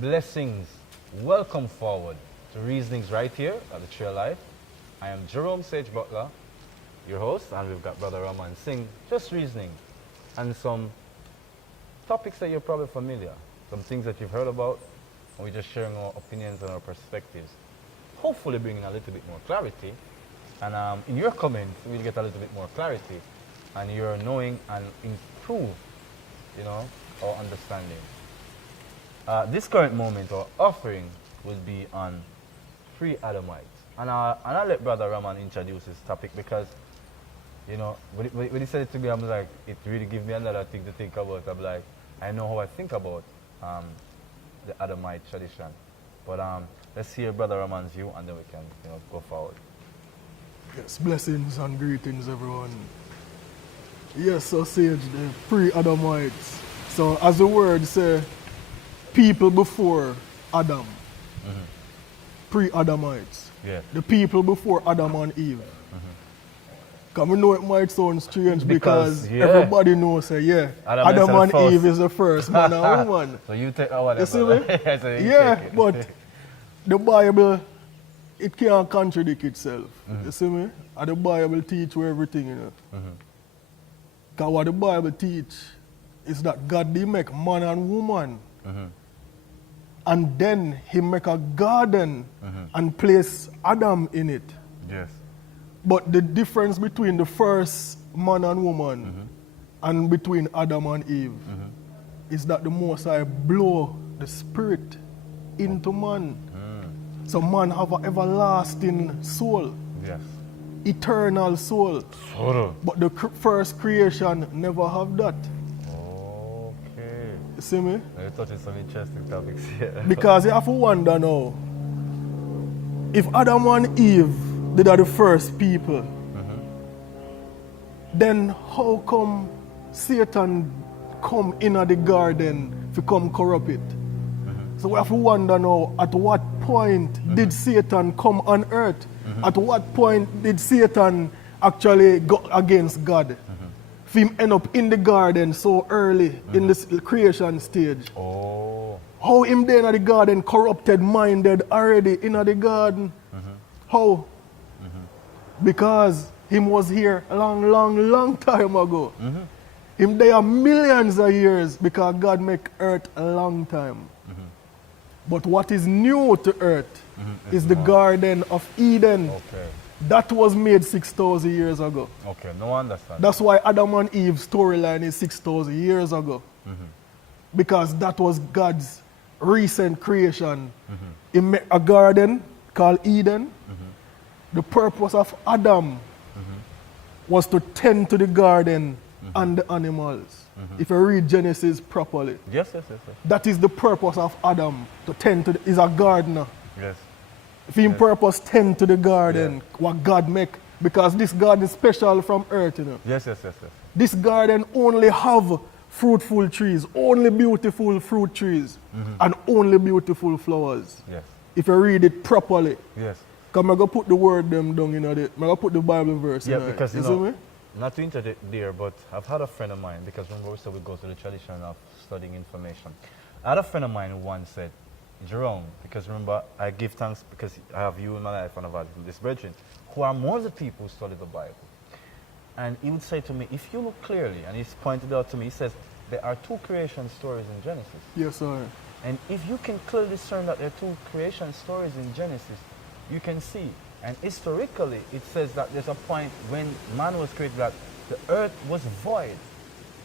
Blessings. Welcome forward to Reasonings right here at the Tree of Life. I am Jerome Sage Butler, your host, and we've got Brother Ramon Singh, just reasoning, and some topics that you're probably familiar, some things that you've heard about, and we're just sharing our opinions and our perspectives, hopefully bringing a little bit more clarity, and in your comments, we'll get a little bit more clarity, and your knowing and improve, our understanding. This current moment or offering will be on pre-adamites. And I'll let Brother Ramon introduce this topic because, when he said it to me, I'm like, it really gives me another thing to think about. I'm like, I know how I think about the Adamite tradition. But let's hear Brother Ramon's view and then we can, go forward. Yes, blessings and greetings, everyone. Yes, so Sage, the pre-Adamites. So as the word say, people before Adam, pre-Adamites, the people before Adam and Eve. Because we know it might sound strange because everybody knows, Adam and Eve is the first man and woman. So you take our You see me? But the Bible, it can't contradict itself. You see me? And the Bible teach you everything, Because what the Bible teach is that God did make man and woman. And then he make a garden and place Adam in it. Yes. But the difference between the first man and woman and between Adam and Eve is that the Most High blow the spirit into man. So man have an everlasting soul. Yes. Eternal soul. But the first creation never have that. You see me? You're touching some interesting topics here. Because you have to wonder now, if Adam and Eve, they are the first people, then how come Satan come in the garden to come corrupt it? So we have to wonder now, at what point did Satan come on earth? At what point did Satan actually go against God? For him end up in the garden so early in this creation stage. How him there in the garden corrupted minded already in the garden? How? Because him was here a long time ago. Him there millions of years because God make earth a long time. But what is new to earth is the Garden of Eden. That was made 6,000 years ago. Okay, no understand. That's why Adam and Eve's storyline is 6,000 years ago. Because that was God's recent creation. He made a garden called Eden. The purpose of Adam was to tend to the garden and the animals. If you read Genesis properly. Yes. That is the purpose of Adam, to tend to is a gardener. Yes. If he purpose tend to the garden, what God make, because this garden is special from earth, Yes. This garden only have fruitful trees, only beautiful fruit trees, and only beautiful flowers. Yes. If you read it properly. Yes. Because I'm going to put the word them down in it. I'm going to put the Bible verse in it. Because, not to interject there, but I've had a friend of mine, because remember we said we go to the tradition of studying information. I had a friend of mine who once said, Jerome, because remember, I give thanks because I have you in my life and I've had this brethren, who are more the people who study the Bible. And he would say to me, if you look clearly, and he's pointed out to me, he says, there are two creation stories in Genesis. Yes, sir. And if you can clearly discern that there are two creation stories in Genesis, you can see. And historically, it says that there's a point when man was created that the earth was void.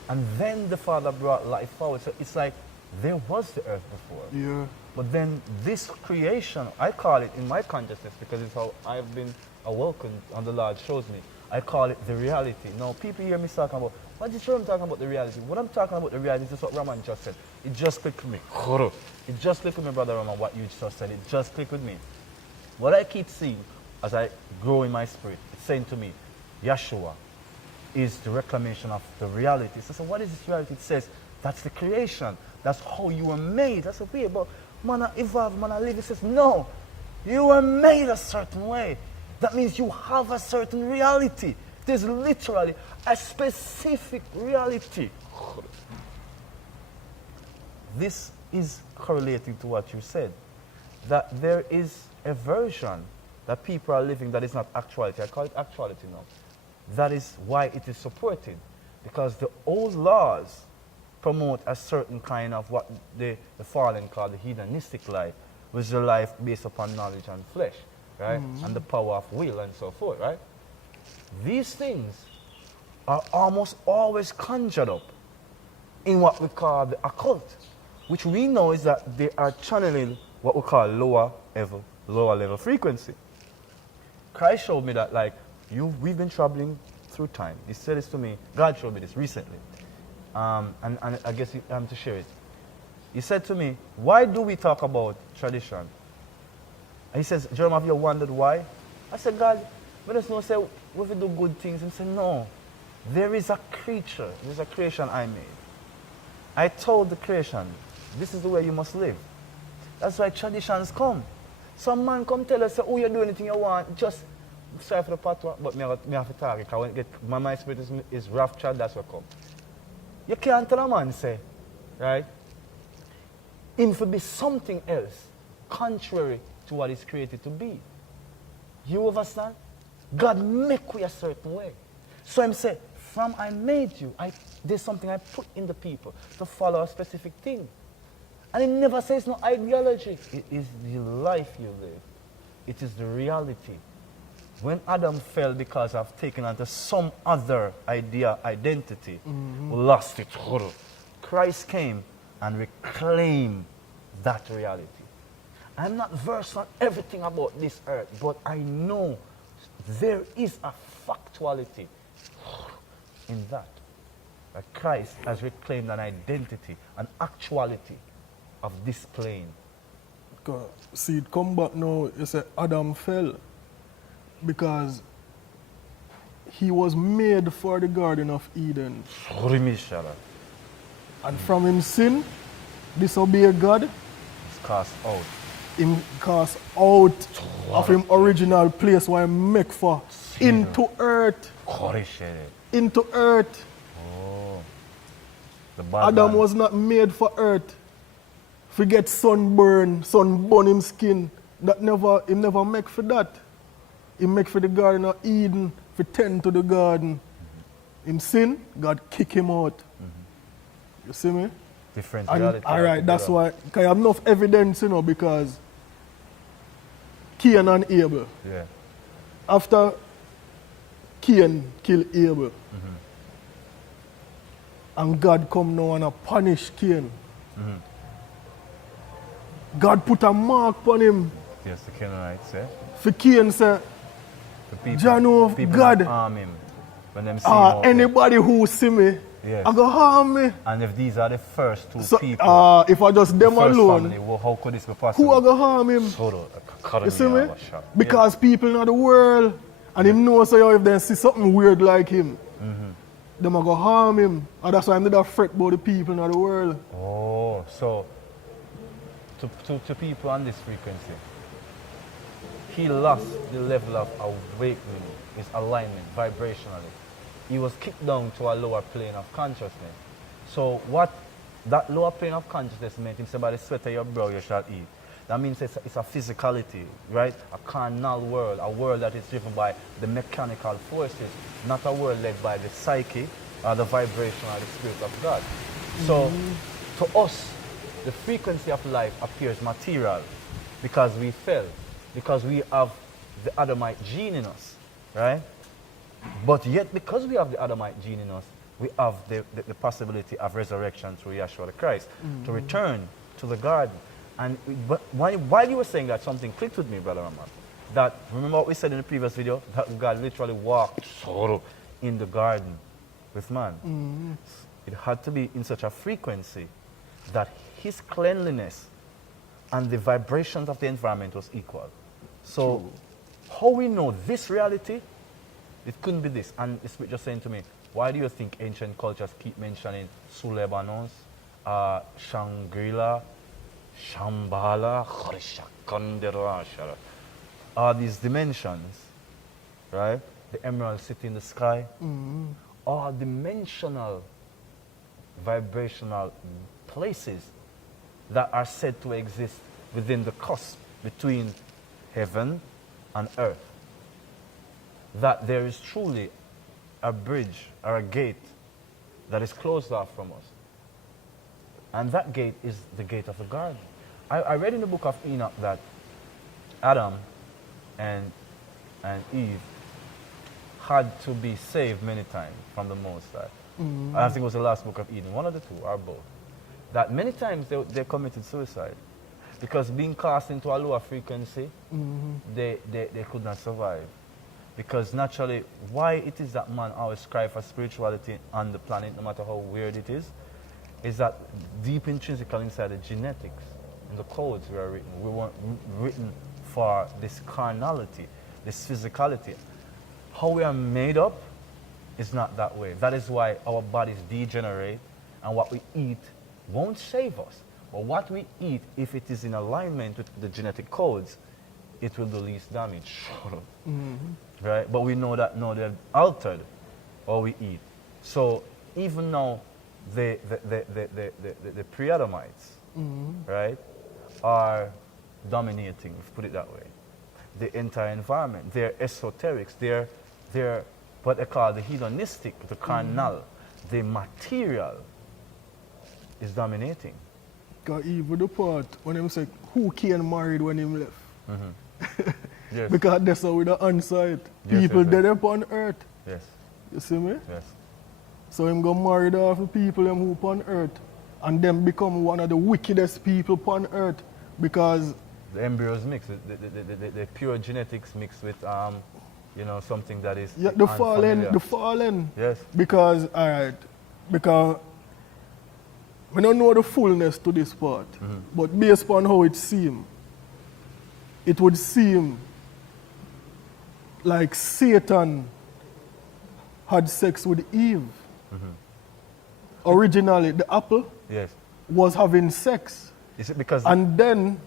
And then the Father brought life forward. So it's like there was the earth before. Yeah. But then this creation, I call it in my consciousness, because it's how I've been awoken and the Lord shows me, I call it the reality. Now, people hear me talking about, what is I'm talking about the reality? What I'm talking about the reality is what Ramon just said. It just clicked with me. It just clicked with me, Brother Ramon, what you just said. It just clicked with me. What I keep seeing as I grow in my spirit, it's saying to me, Yeshua is the reclamation of the reality. So what is this reality? It says, that's the creation. That's how you were made. That's a way, but man, I evolve, man, I live. It says, no, you were made a certain way. That means you have a certain reality. There's literally a specific reality. This is correlating to what you said. That there is a version that people are living that is not actuality. I call it actuality now. That is why it is supported. Because the old laws promote a certain kind of what the fallen call the hedonistic life, which is a life based upon knowledge and flesh, right? And the power of will and so forth, right? These things are almost always conjured up in what we call the occult, which we know is that they are channeling what we call lower level frequency. Christ showed me that, like, we've been traveling through time. He said this to me. God showed me this recently. And I guess I'm to share it. He said to me, why do we talk about tradition? And he says, Jerome, have you wondered why? I said, God, we just know say we do good things. He said, no. There is a creature. There's a creation I made. I told the creation, this is the way you must live. That's why traditions come. Some man come tell us, oh, you do anything you want, just sorry for the patwa, but me have to talk. Because when my spirit is rough child, that's what come. You can't tell a man, say, right? Him to be something else, contrary to what he's created to be. You understand? God make we a certain way. So him say, from I made you, there's something I put in the people to follow a specific thing. And it never says no ideology. It is the life you live. It is the reality. When Adam fell because of taking on to some other idea, identity, we lost it. Christ came and reclaimed that reality. I'm not versed on everything about this earth, but I know there is a factuality in that. That Christ has reclaimed an identity, an actuality of this plane. See, it come back now, you say Adam fell because he was made for the Garden of Eden. And from him sin, disobey God, he's cast out. Him cast out of him original place where he make for into earth. Into earth. Oh. Adam was not made for earth. Forget sunburn him skin. That him never make for that. He make for the Garden of Eden, for tend to the garden. Him sin, God kick him out. You see me? Different And, reality. all right, that's why. Because I have enough evidence, because Cain and Abel. Yeah. After Cain killed Abel, and God come now and punish Cain. God put a mark on him. Yes, the Canaanites, yeah. For Cain say, The people, John of people God. that harm him when them see him out there. Anybody who see me, Yes. I go harm me. And if these are the first two So, people, if I just them first alone, family, well, how could this be possible? who I go harm him? You see me? Because people in the world, and him know so if they see something weird like him, them I go harm him. And that's why I'm not fret about the people in the world. Oh, so to people on this frequency, he lost the level of awakening, his alignment vibrationally. He was kicked down to a lower plane of consciousness. So what that lower plane of consciousness meant, him say by the sweat of your brow you shall eat. That means it's a physicality, right? A carnal world, a world that is driven by the mechanical forces, not a world led by the psyche or the vibration or the spirit of God. So to us, the frequency of life appears material because we fell, because we have the Adamite gene in us, right? But yet, because we have the Adamite gene in us, we have the possibility of resurrection through Yeshua the Christ, to return to the garden. And but while you were saying that, something clicked with me, Brother Ramon. That, remember what we said in the previous video? That God literally walked in the garden with man. It had to be in such a frequency that his cleanliness and the vibrations of the environment was equal. So, how we know this reality? It couldn't be this. And the Spirit just saying to me, why do you think ancient cultures keep mentioning Sulebanos, Shangri-La, Shambhala, are these dimensions, right? The emerald city in the sky, are dimensional, vibrational places that are said to exist within the cusp between heaven and earth. That there is truly a bridge or a gate that is closed off from us. And that gate is the gate of the garden. I read in the book of Enoch that Adam and Eve had to be saved many times from the Most High. I think it was the last book of Eden, one of the two, or both. That many times they committed suicide because being cast into a lower frequency, they could not survive. Because naturally, why it is that man always strive for spirituality on the planet, no matter how weird it is that deep intrinsically inside the genetics and the codes we are written. We weren't written for this carnality, this physicality. How we are made up is not that way. That is why our bodies degenerate and what we eat won't save us. But what we eat, if it is in alignment with the genetic codes, it will do least damage. Right? But we know that now they've altered what we eat. So even now, the pre-adamites, right, are dominating, if put it that way. The entire environment. They're esoterics. They're what they call the hedonistic, the carnal, the material is dominating. Because even the part when him say who Cain married when him left. Yes. Because that's how we the answer it. Yes, People yes, dead upon earth. Yes. You see me? Yes. So him go married off the people them who upon earth. And them become one of the wickedest people upon earth. Because the embryos mix, the pure genetics mixed with something that is the fallen. Yes. Because we don't know the fullness to this part, but based on how it seems, it would seem like Satan had sex with Eve. Originally, the apple was having sex. Is it because and then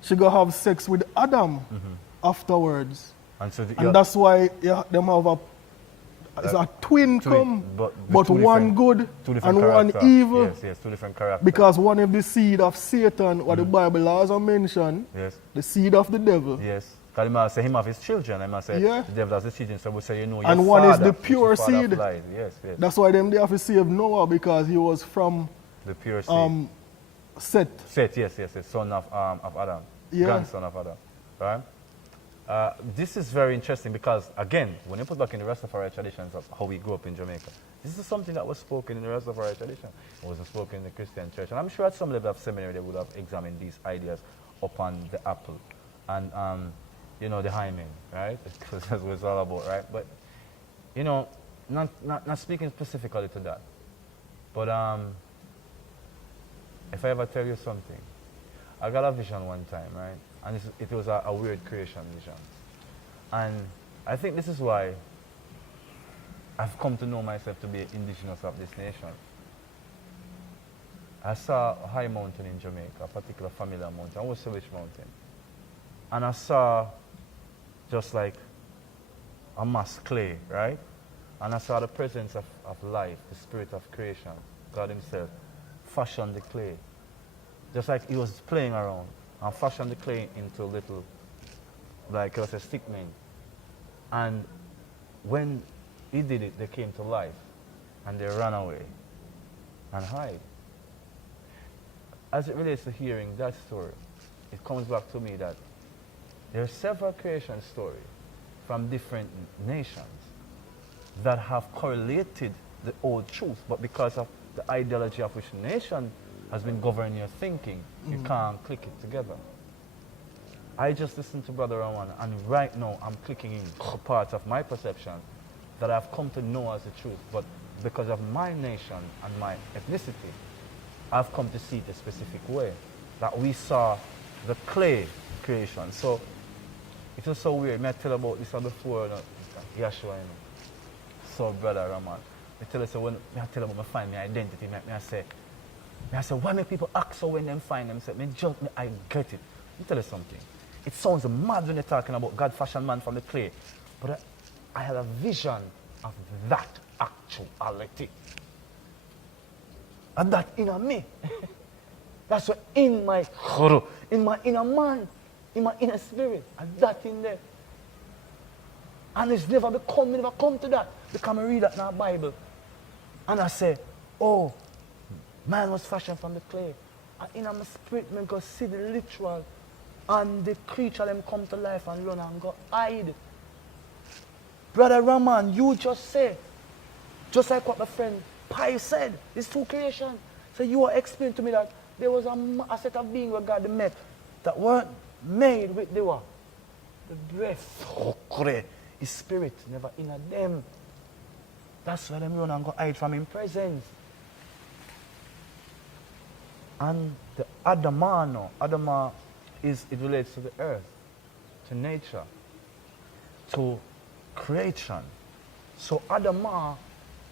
she go have sex with Adam afterwards. And that's why them have a twin come, but one good and one evil. Yes, two different characters. Because one of the seed of Satan, what the Bible also mentioned, the seed of the devil. Yes. Because he must say him have his children. He must say the devil has his children. So we say, your and one father, is the pure seed. Yes, yes. That's why they have to save Noah, because he was from the pure seed. Seth. Seth, yes, son of Adam. Grandson of Adam. Right? This is very interesting because, again, when you put back in the Rastafari traditions of how we grew up in Jamaica, this is something that was spoken in the Rastafari tradition. It wasn't spoken in the Christian church. And I'm sure at some level of seminary they would have examined these ideas upon the apple and, the hymen, right? Because that's what it's all about, right? But, not speaking specifically to that. But if I ever tell you something, I got a vision one time, right? And it was a weird creation vision. And I think this is why I've come to know myself to be indigenous of this nation. I saw a high mountain in Jamaica, a particular familiar mountain. I was Sewage Mountain. And I saw just like a mass clay, right? And I saw the presence of life, the spirit of creation, God himself, fashion the clay. Just like he was playing around and fashioned the clay into little, like it was a stick man. And when he did it, they came to life and they ran away and hide. As it relates to hearing that story, it comes back to me that there are several creation stories from different nations that have correlated the old truth, but because of the ideology of which nation has been governing your thinking, you can't click it together. I just listened to Brother Ramon, and right now I'm clicking in parts of my perception that I've come to know as the truth, but because of my nation and my ethnicity, I've come to see it a specific way, that we saw the clay creation. So it was so weird. May I tell about this before, Yeshua, So Brother Ramon, I tell you, so when I tell them I find my identity, I say, why make people act so when them find them? I get it. Let me tell you something. It sounds mad when you're talking about God fashioned man from the clay, but I had a vision of that actuality. And that in me. That's what in my inner man, in my inner spirit, and that in there. And it's never come to that. Because I read that in the Bible. And I say, oh, man was fashioned from the clay. And in my spirit, I go see the literal. And the creature them come to life and run and go hide. Brother Ramon, you just say, just like what my friend Pi said, it's two creation. So you are explaining to me that there was a set of beings where God met that weren't made with the what? The breath. His spirit never in them. That's why them run and go hide from his presence. And the Adama it relates to the earth, to nature, to creation. So Adama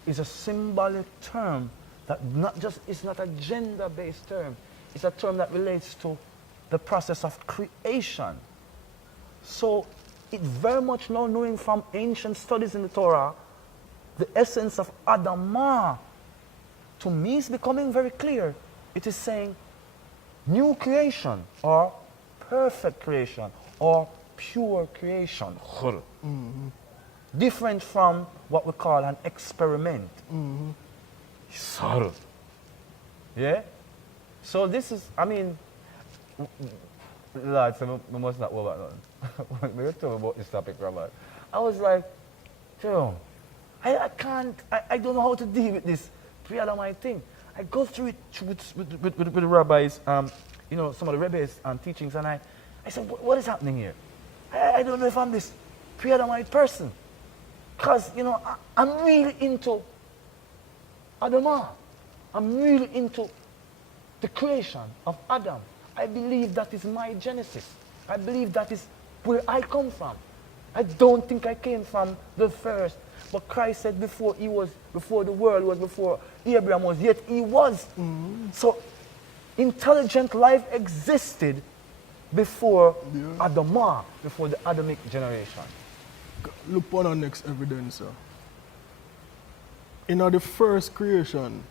is a symbolic term that it's not a gender-based term. It's a term that relates to the process of creation. So it's very much now knowing from ancient studies in the Torah, the essence of Adama, to me is becoming very clear. It is saying new creation or perfect creation or pure creation. Mm-hmm. Different from what we call an experiment. Mm-hmm. Yeah? So this is, I mean, lads, we must not worry about nothing. When you told me about this topic, Robert, I was like, Jerome, I don't know how to deal with this pre-Adamite thing. I go through it with the rabbis, some of the rabbis teachings, and I said, what is happening here? I don't know if I'm this pre-Adamite person. Because, I'm really into Adamah. I'm really into the creation of Adam. I believe that is my genesis. I believe that is where I come from. I don't think I came from the first. But Christ said before the world was, before Abraham was, yet he was. Mm-hmm. So intelligent life existed before Adamah, before the Adamic generation. Look upon our next evidence, sir. In the first creation,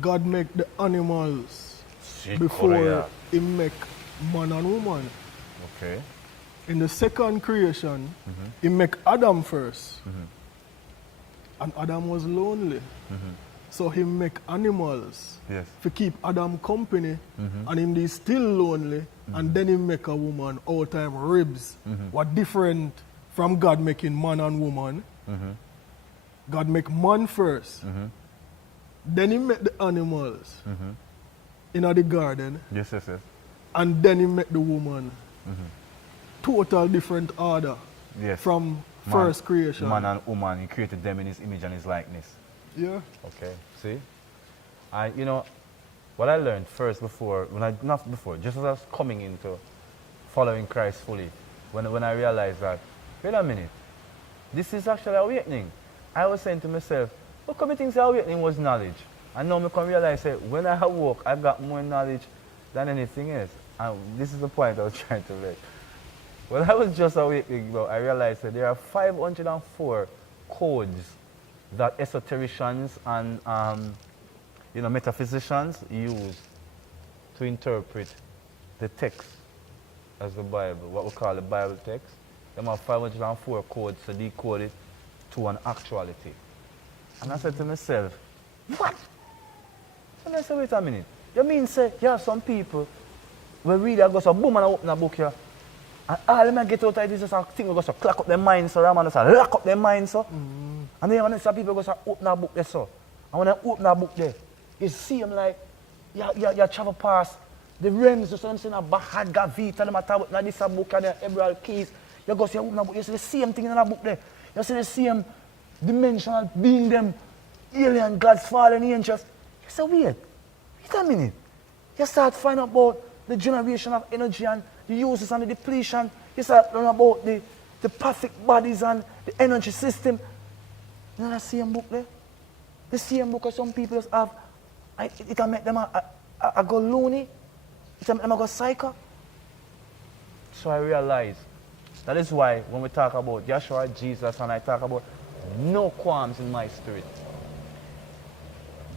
God made the animals before he make man and woman. Okay. In the second creation, he make Adam first. And Adam was lonely. So he make animals to keep Adam company. And him is still lonely. And then he make a woman all time ribs. What different from God making man and woman. God make man first. Then he make the animals in the garden. Yes. And then he make the woman. Total different order from first creation. Man and woman, he created them in his image and his likeness. Yeah. Okay, see? What I learned first just as I was coming into following Christ fully, when I realized that, wait a minute, this is actually awakening. I was saying to myself, what come you think awakening was knowledge? And now I can realize that when I awoke, I got more knowledge than anything else. And this is the point I was trying to make. When I was just awakening, I realized that there are 504 codes that esotericians and metaphysicians use to interpret the text as the Bible, what we call the Bible text. There are 504 codes to decode it to an actuality. And I said to myself, what? So I said, wait a minute. You mean say you have some people will read and go so boom and open a book here. And all them get out of this is a thing we go so clack up their minds so Ramon so lock up their minds so. And then when some people go so open a book there so. And when I open a book there, you see them like you travel past the realms so them saying a Bahad Gavita them talk about this a book and the Emerald Keys. You go see open a book, you see the same thing in a book there. You see the same dimensional being them, alien gods, fallen angels. You say, wait a minute. You start finding out about the generation of energy and the uses and the depletion. You start learning about the perfect bodies and the energy system. You know that same book there? The same book that some people just have, it can make them go loony. It can make them go psycho. So I realized that is why when we talk about Yeshua, Jesus, and I talk about no qualms in my spirit.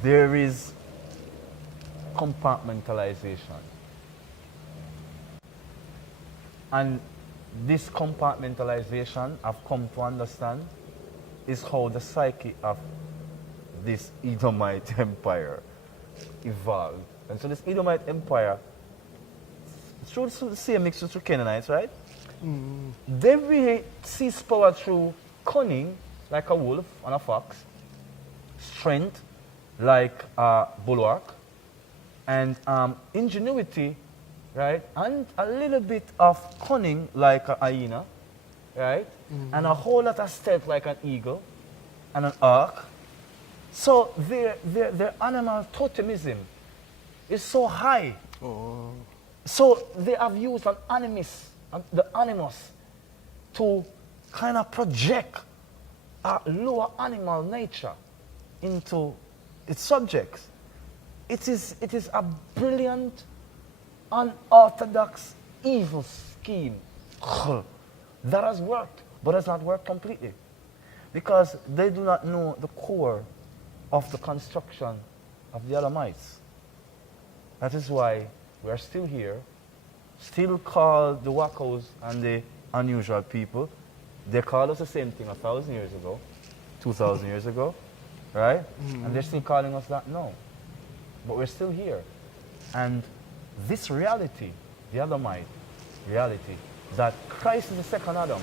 There is compartmentalization. And this compartmentalization, I've come to understand, is how the psyche of this Edomite empire evolved. And so this Edomite empire, through the same mixture through Canaanites, right? They really seize power through cunning, like a wolf and a fox, strength, like a bulwark, and ingenuity, right? And a little bit of cunning, like a hyena, right? And a whole lot of stealth, like an eagle, and an ark. So their animal totemism is so high. Oh. So they have used an animus, the animus, to kind of project a lower animal nature into its subjects. It is a brilliant, unorthodox, evil scheme that has worked, but has not worked completely. Because they do not know the core of the construction of the Adamites. That is why we are still here, still called the wackos and the unusual people. They called us the same thing 1,000 years ago, 2,000 years ago, right? And they're still calling us that now. But we're still here. And this reality, the Adamite reality, that Christ is the second Adam,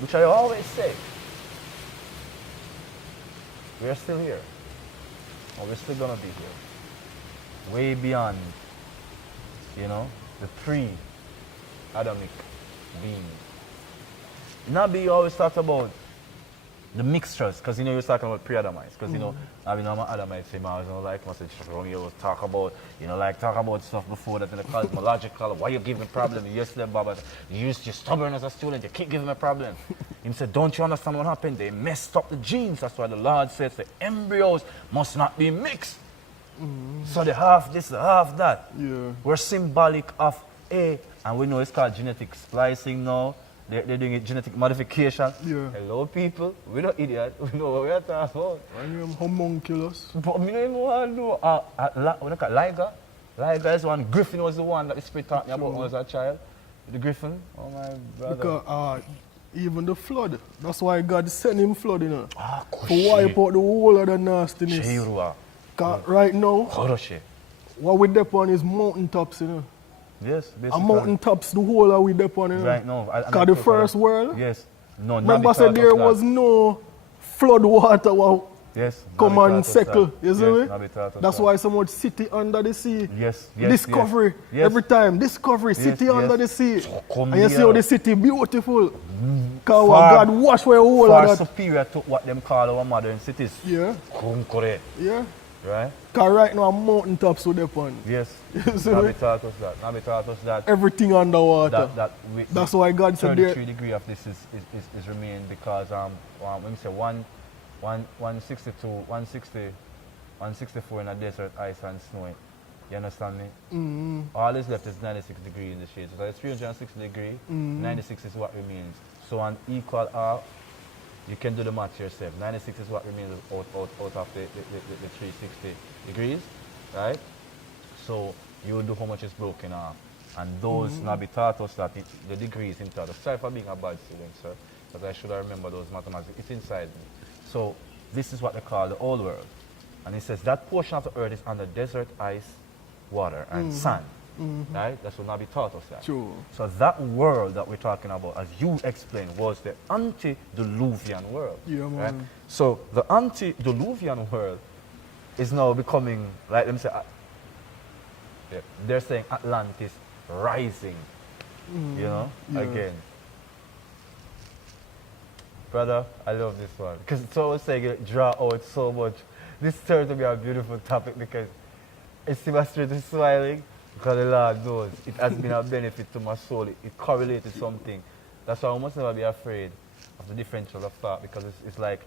which I always say, we are still here. Or we're still going to be here. Way beyond, the pre-Adamic being. Nabi always talked about the mixtures, because you was talking about pre-Adamites, because I'm an Adamite, so I was like, you was talk about stuff before that in the cosmological, why you give me problem? Yesterday, Baba, you're stubborn as a student, you keep giving me problem. He said, don't you understand what happened? They messed up the genes. That's why the Lord says the embryos must not be mixed. So they have this, they have that. Yeah. We're symbolic of A, and we know it's called genetic splicing now. They're doing it genetic modification. Yeah. Hello, people. We're not idiots. We know what we're talking about. I am homunculus. But I don't even want to know. What look at Liger. Liger is one. Griffin was the one that the Spirit taught me about when I was a child. The Griffin. Oh, my brother. Because even the flood, that's why God sent him flood, to Kushi. wipe out the whole of the nastiness. Sheirua. Because right now, Koroshe. what we dep on is mountaintops, Yes, basically. And mountaintops, the whole of we dep on, Right now. Because the first world, yes. No, remember I said there was no flood water yes, come and settle, you see me? That's that. why so much city under the sea. Yes, Discovery, yes. every time, discovery, city under the sea. So come and you see here. how the city beautiful. Because God wash away all far of that. superior to what them call our modern cities. Yeah. Kunkore. Yeah. Right? Because right now mountaintops with them on. Yes. You see Nabi me? taught us that. Everything underwater. That's why God said 33 degree of this is remain because when we say 162, 160, 164 in a desert, ice and snow. You understand me? All is left is 96 degrees in the shade. So it's 360 degrees, 96 is what remains. So on equal R, you can do the math yourself. 96 is what remains out of the 360 degrees, right? So you will do how much is broken off. And those Nabi taught us that the degrees in total. Sorry for being a bad student, sir, but I should have remembered those mathematics. It's inside me. So this is what they call the old world. And it says that portion of the earth is under desert, ice, water, and sand. Right? That's what Nabi taught us that. True. So that world that we're talking about, as you explained, was the antediluvian world. Yeah, man. Right? So the antediluvian world is now becoming, like them say, they're saying Atlantis rising. Again. Brother, I love this one. Because it's always saying it draw out so much. This turned to be a beautiful topic because it's my spirit is smiling. Because the Lord knows it has been a benefit to my soul. It correlated something. That's why I must never be afraid of the differential of thought, because it's like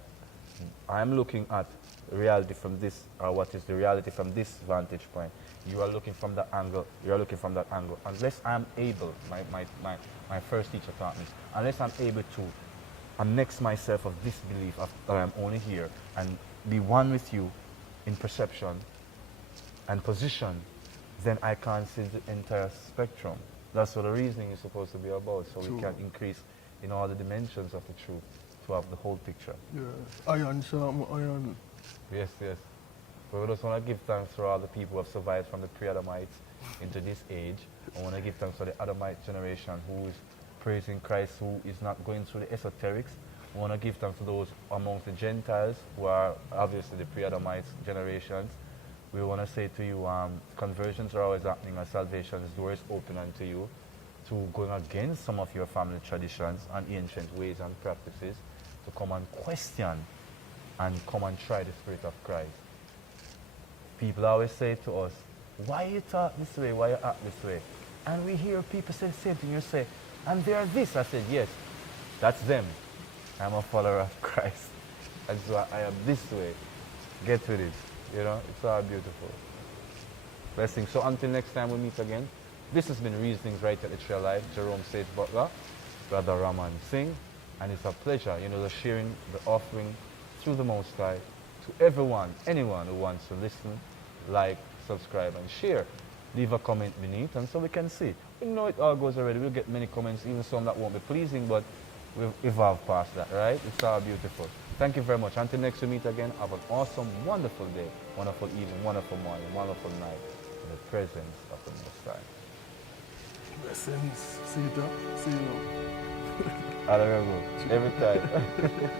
I'm looking at reality from this, or what is the reality from this vantage point. You are looking from that angle, you are looking from that angle. Unless I'm able, my first teacher taught me, unless I'm able to annex myself of this belief that I'm only here and be one with you in perception and position, then I can't see the entire spectrum. That's what the reasoning is supposed to be about, so True. we can increase in all the dimensions of the truth to have the whole picture. Yeah. Iron sharpen iron. Yes, yes. But we just want to give thanks for all the people who have survived from the pre-Adamites into this age. I want to give thanks for the Adamite generation who is praising Christ, who is not going through the esoterics. I want to give thanks to those amongst the Gentiles who are obviously the pre-Adamites generations. We want to say to you, conversions are always happening and salvation's door is open unto you to go against some of your family traditions and ancient ways and practices, to come and question and come and try the Spirit of Christ. People always say to us, why you talk this way, why you act this way? And we hear people say the same thing. You say, and they are this. I said, yes, that's them. I'm a follower of Christ. And so I am this way. Get with it. You know, it's all beautiful. Blessings. So until next time we meet again, this has been Reasonings right at the Trail Life. Jerome Sage Butler, Brother Ramon Singh, and it's a pleasure, you know, the sharing the offering through the Most High to everyone, anyone who wants to listen, like, subscribe, and share. Leave a comment beneath, and so we can see. We know it all goes already. We'll get many comments, even some that won't be pleasing, but we've evolved past that, right? It's all beautiful. Thank you very much. Until next we meet again, have an awesome, wonderful day, wonderful evening, wonderful morning, wonderful night in the presence of the Most High. Blessings. See you. See you. Honorable. Every time.